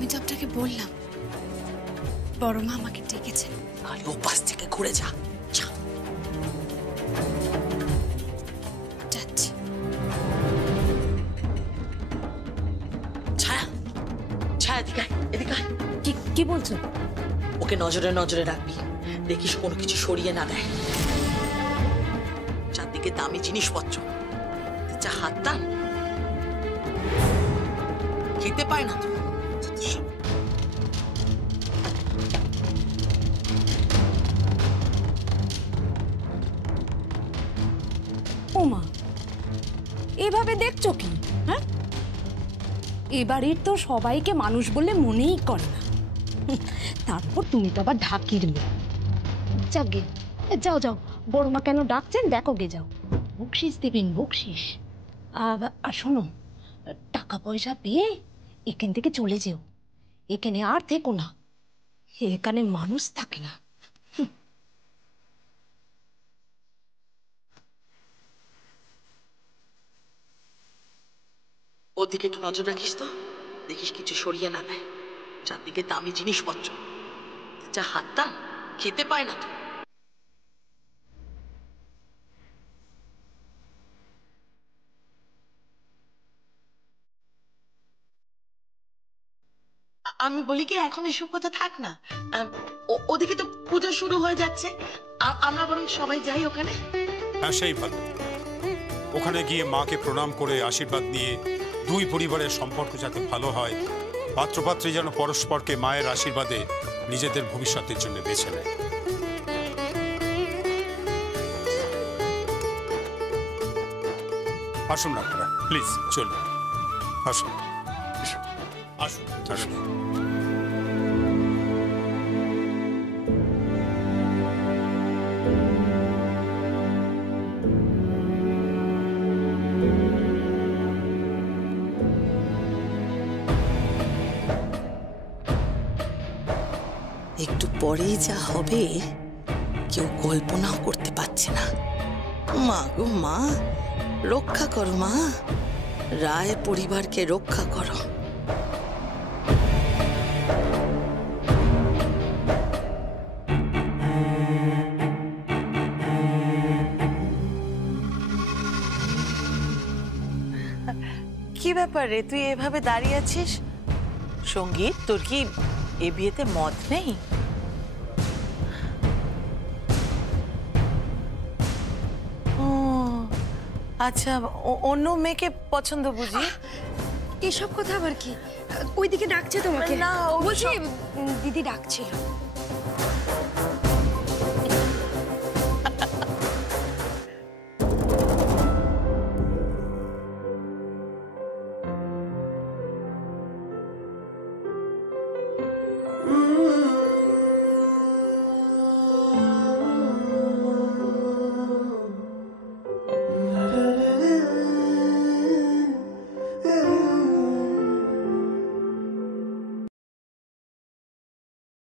আমি তো আপনাকে বললাম বড় মা আমাকে ডেকেছেন। তাহলে ও পাশ থেকে ঘুরে যা। যাচ্ছি। ছায়া, ছায়া এদিকে আয়, এদিকে আয়। কি বলছো? ওকে নজরে নজরে রাখবি, দেখিস কোনো কিছু সরিয়ে না দেয়। চারদিকে দামি জিনিসপত্র, যা হাত টান, খেতে পায় না তো। ওমা, এভাবে দেখছো কি? হ্যাঁ, এবাড়ির তো সবাইকে মানুষ বলে মনেই করে না। তারপর তুমি তো আবার ঢাকির মেয়ে। যাও গে, যাও যাও, বড়মা কেন ডাকছেন দেখো গে, যাও। বকশিস দেবেন, বকশিস। আর শোনো, টাকা পয়সা পেয়ে এখান থেকে চলে যেও, এখানে আর থেকো না, এখানে মানুষ থাকে না। ওদিকে একটু নজর রাখিস তো, দেখিস কিছু সরিয়ে না দেয়। চারদিকে দামি জিনিসপত্র, যা হাত টান, খেতে পায় না তো। আমি বলি কি, এখন এসব কথা থাক না। ওদিকে তো পুজো শুরু হয়ে যাচ্ছে, আমরা বরং সবাই যাই ওখানে। হ্যাঁ, সেই ভালো। ওখানে গিয়ে মাকে প্রণাম করে আশীর্বাদ নিয়ে দুই পরিবারের সম্পর্ক যাতে ভালো হয়, পাত্রপাত্রী যেন পরস্পরকে মায়ের আশীর্বাদে নিজেদের ভবিষ্যতের জন্য বেছে নেয়। আসুন আপনারা, প্লিজ চলুন, আসুন আসুন আসুন। একটু পরেই যা হবে কেউ কল্পনাও করতে পারছে না। মা গো মা, রক্ষা করো মা, রায় পরিবারকে রক্ষা করো। কি ব্যাপার রে, তুই এভাবে দাঁড়িয়ে আছিস? সঙ্গীত, তোর কি এ বিয়েতে মত নেই? ও আচ্ছা, অন্য মেয়েকে পছন্দ বুঝি? এসব কথা আবার কি? ওইদিকে ডাকছে তোমাকে। না, বলছি দিদি ডাকছিল।